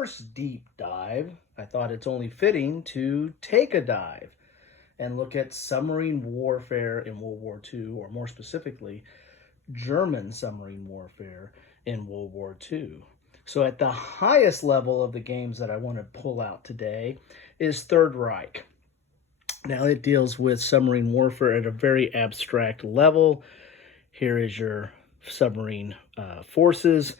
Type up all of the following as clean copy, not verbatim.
first deep dive, I thought it's only fitting to take a dive and look at submarine warfare in World War II, or more specifically, German submarine warfare in World War II. So at the highest level of the games that I want to pull out today is Third Reich. Now it deals with submarine warfare at a very abstract level. Here is your submarine forces,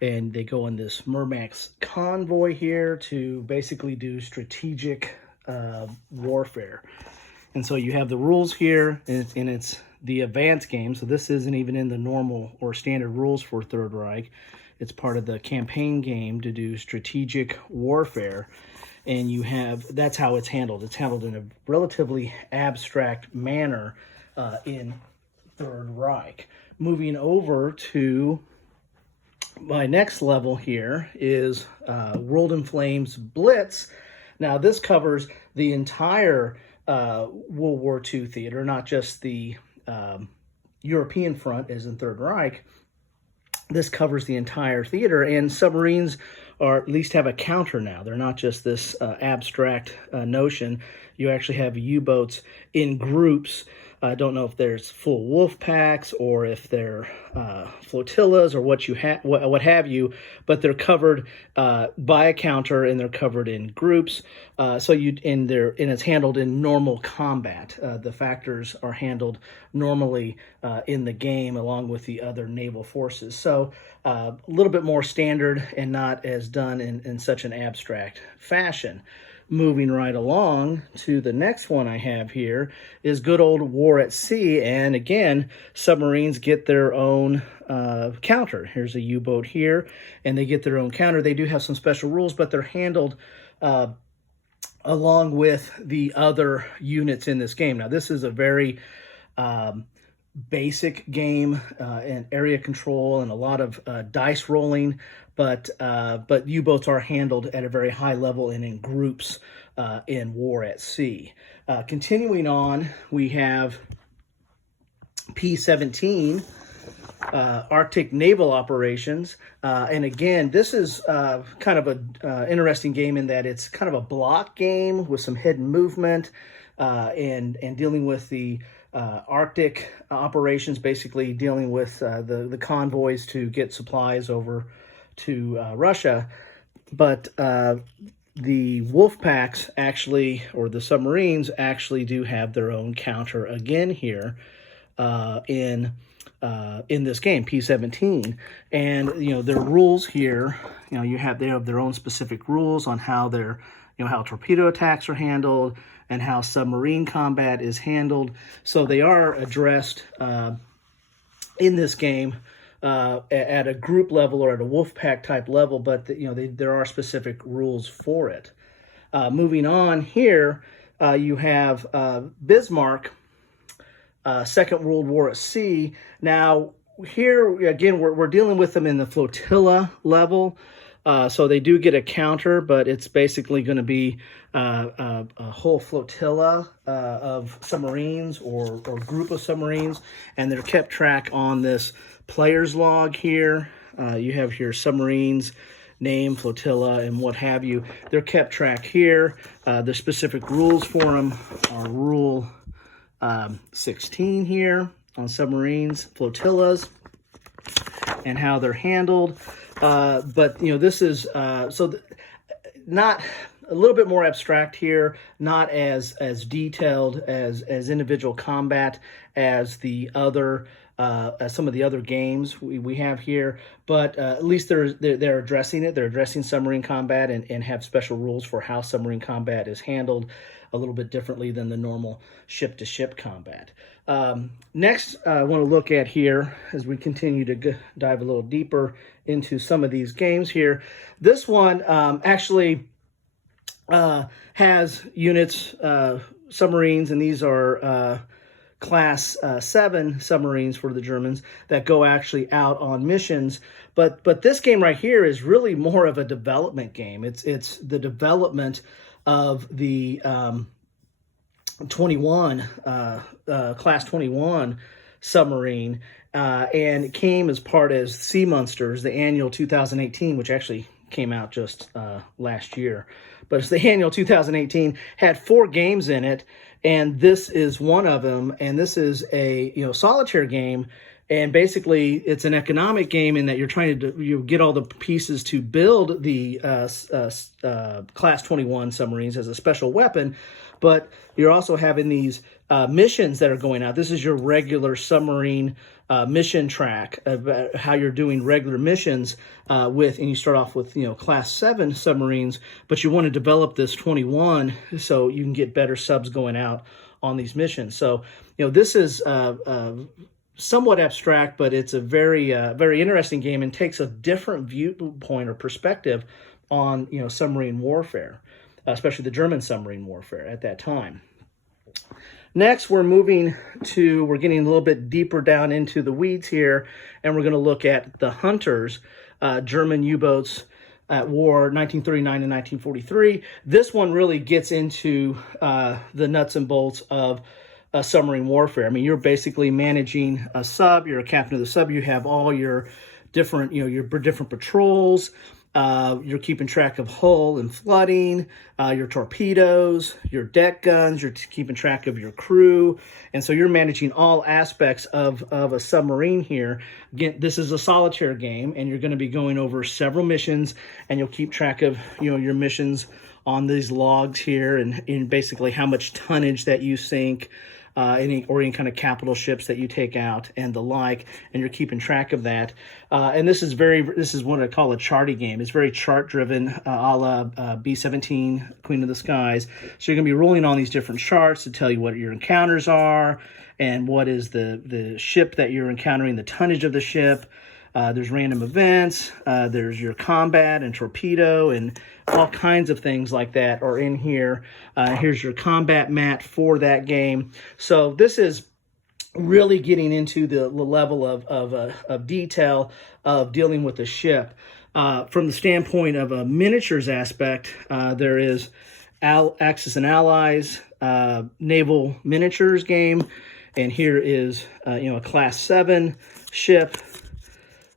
and they go in this Merrimack's convoy here to basically do strategic warfare. And so you have the rules here, and it's the advanced game. So this isn't even in the normal or standard rules for Third Reich. It's part of the campaign game to do strategic warfare. And you have, that's how it's handled. It's handled in a relatively abstract manner in Third Reich. Moving over to my next level here is World in Flames Blitz. Now this covers the entire World War II theater, not just the European front as in Third Reich. This covers the entire theater, and submarines are at least have a counter now. They're not just this abstract notion. You actually have U-boats in groups. I don't know if there's full wolf packs or if they're flotillas or what have you, but they're covered by a counter, and they're covered in groups. And it's handled in normal combat. The factors are handled normally in the game along with the other naval forces. So a little bit more standard and not as done in such an abstract fashion. Moving right along to the next one I have here is good old War at Sea. And again, submarines get their own counter. Here's a U-boat here, and they get their own counter. They do have some special rules, but they're handled along with the other units in this game. Now, this is a very basic game and area control and a lot of dice rolling, but U-boats are handled at a very high level and in groups in War at Sea. Continuing on, we have P-17, Arctic Naval Operations. And again, this is kind of an interesting game in that it's kind of a block game with some hidden movement and dealing with the Arctic operations, basically dealing with the convoys to get supplies over to Russia. But the wolf packs actually, or the submarines actually do have their own counter again here in this game, P-17. And their rules here, they have their own specific rules on how how torpedo attacks are handled and how submarine combat is handled. So they are addressed in this game at a group level or at a wolf pack type level, but there are specific rules for it. Moving on here, you have Bismarck, Second World War at Sea. Now here again, we're dealing with them in the flotilla level. So they do get a counter, but it's basically going to be a whole flotilla of submarines or group of submarines, and they're kept track on this player's log here. You have here submarines, name, flotilla, and what have you. They're kept track here. The specific rules for them are Rule 16 here on submarines, flotillas, and how they're handled. But this is not a little bit more abstract here, not as detailed as individual combat as the other as some of the other games we have here. But at least they're addressing it. They're addressing submarine combat and have special rules for how submarine combat is handled a little bit differently than the normal ship-to-ship combat. Next, I want to look at here as we continue to dive a little deeper into some of these games here. This one actually has units, submarines, and these are Class 7 submarines for the Germans that go actually out on missions. But this game right here is really more of a development game. It's the development of the 21 Class 21 submarine, and it came as part as Sea Monsters, the annual 2018, which actually came out just last year. But it's the annual 2018, had 4 games in it, and this is one of them. And this is a solitaire game, and basically it's an economic game in that you're trying to get all the pieces to build the Class 21 submarines as a special weapon, but you're also having these missions that are going out. This is your regular submarine mission track of how you're doing regular missions and you start off with Class 7 submarines, but you want to develop this 21 so you can get better subs going out on these missions. So this is somewhat abstract, but it's a very very interesting game and takes a different viewpoint or perspective on submarine warfare, especially the German submarine warfare at that time. Next, we're getting a little bit deeper down into the weeds here, and we're going to look at the Hunters, German U-boats at war, 1939 and 1943. This one really gets into the nuts and bolts of submarine warfare. I mean, you're basically managing a sub. You're a captain of the sub. You have all your different, your different patrols. You're keeping track of hull and flooding, your torpedoes, your deck guns. You're keeping track of your crew, and so you're managing all aspects of a submarine here. Again, this is a solitaire game, and you're going to be going over several missions, and you'll keep track of your missions on these logs here, and basically how much tonnage that you sink. Any kind of capital ships that you take out and the like, and you're keeping track of that. And this is what I call a charty game. It's very chart driven, a la B-17, Queen of the Skies. So you're going to be rolling on these different charts to tell you what your encounters are and what is the ship that you're encountering, the tonnage of the ship. There's random events, there's your combat and torpedo and all kinds of things like that are in here. Here's your combat mat for that game. So this is really getting into the level of detail of dealing with the ship. From the standpoint of a miniatures aspect, there is Axis and Allies, Naval Miniatures game, and here is a Class 7 ship.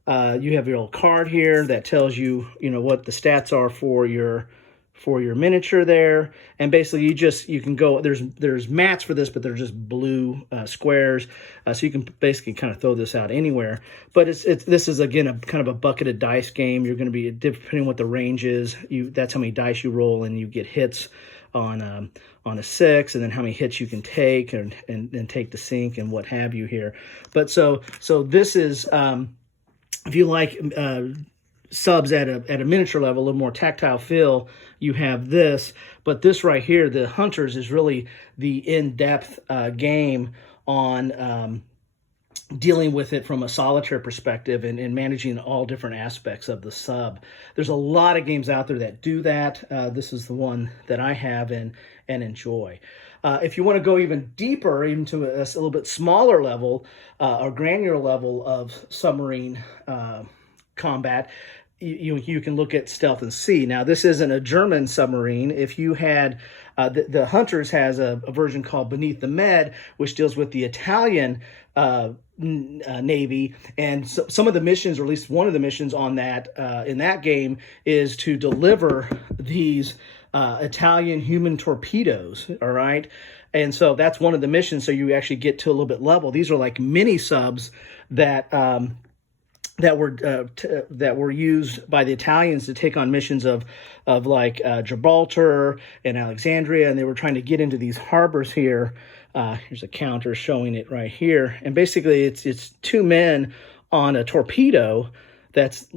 You have your little card here that tells you, what the stats are for your miniature there, and basically you can go. There's mats for this, but they're just blue squares, so you can basically kind of throw this out anywhere. But this is again a kind of a bucket of dice game. You're going to be, depending on what the range is, that's how many dice you roll, and you get hits on a 6, and then how many hits you can take and take the sink and what have you here. But so this is. If you like subs at a miniature level, a little more tactile feel, you have this. But this right here, the Hunters, is really the in-depth game on dealing with it from a solitaire perspective and managing all different aspects of the sub. There's a lot of games out there that do that. This is the one that I have and enjoy. If you want to go even deeper, into a little bit smaller level, or granular level of submarine combat, you can look at Stealth and Sea. Now, this isn't a German submarine. If you had, the Hunters has a version called Beneath the Med, which deals with the Italian Navy, and so some of the missions, or at least one of the missions on that in that game, is to deliver these Italian human torpedoes. All right, and so that's one of the missions. So you actually get to a little bit level. These are like mini subs that were used by the Italians to take on missions of like Gibraltar and Alexandria, and they were trying to get into these harbors here. Here's a counter showing it right here, and basically it's 2 men on a torpedo that's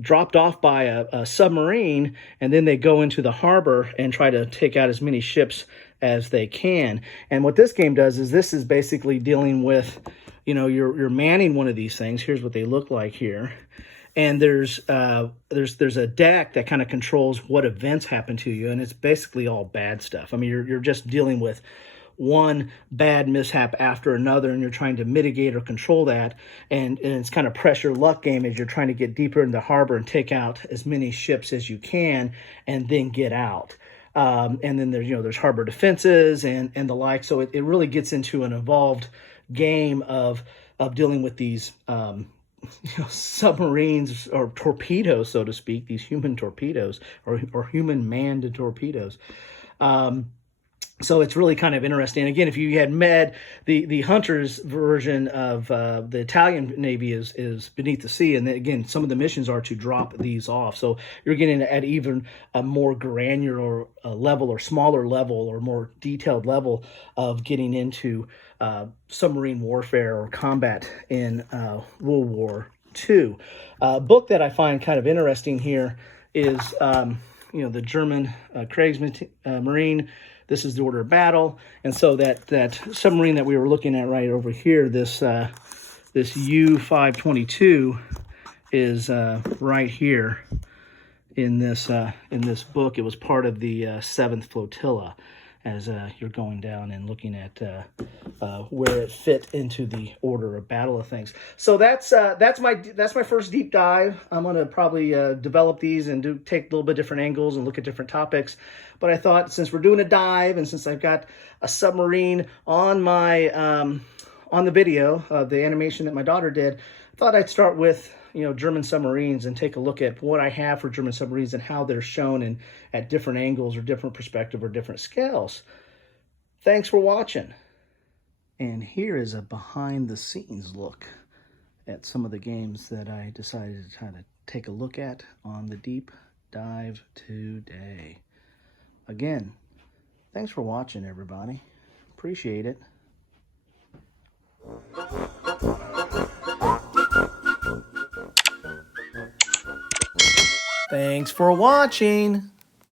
dropped off by a submarine, and then they go into the harbor and try to take out as many ships as they can. And what this game does is this is basically dealing with, you're manning one of these things. Here's what they look like here. And there's a deck that kind of controls what events happen to you, and it's basically all bad stuff. I mean, you're just dealing with one bad mishap after another, and you're trying to mitigate or control that, and it's kind of pressure luck game as you're trying to get deeper in the harbor and take out as many ships as you can and then get out. And then there's harbor defenses and the like. So it really gets into an evolved game of dealing with these submarines or torpedoes, so to speak, these human torpedoes or human manned torpedoes. So it's really kind of interesting. Again, if you had met the Hunter's version of the Italian Navy is beneath the sea, and then, again, some of the missions are to drop these off. So you're getting at even a more granular level, or smaller level, or more detailed level of getting into submarine warfare or combat in World War II. A book that I find kind of interesting here is the German Kriegsmarine. This is the order of battle, and so that submarine that we were looking at right over here, this U-522, is right here in this book. It was part of the 7th Flotilla, as you're going down and looking at where it fit into the order of battle of things. So that's my first deep dive. I'm going to probably develop these and take a little bit different angles and look at different topics. But I thought, since we're doing a dive, and since I've got a submarine on my on the video of the animation that my daughter did, I thought I'd start with German submarines and take a look at what I have for German submarines and how they're shown at different angles or different perspective or different scales. Thanks for watching. And here is a behind the scenes look at some of the games that I decided to kind of take a look at on the deep dive today. Again, thanks for watching, everybody. Appreciate it. Thanks for watching.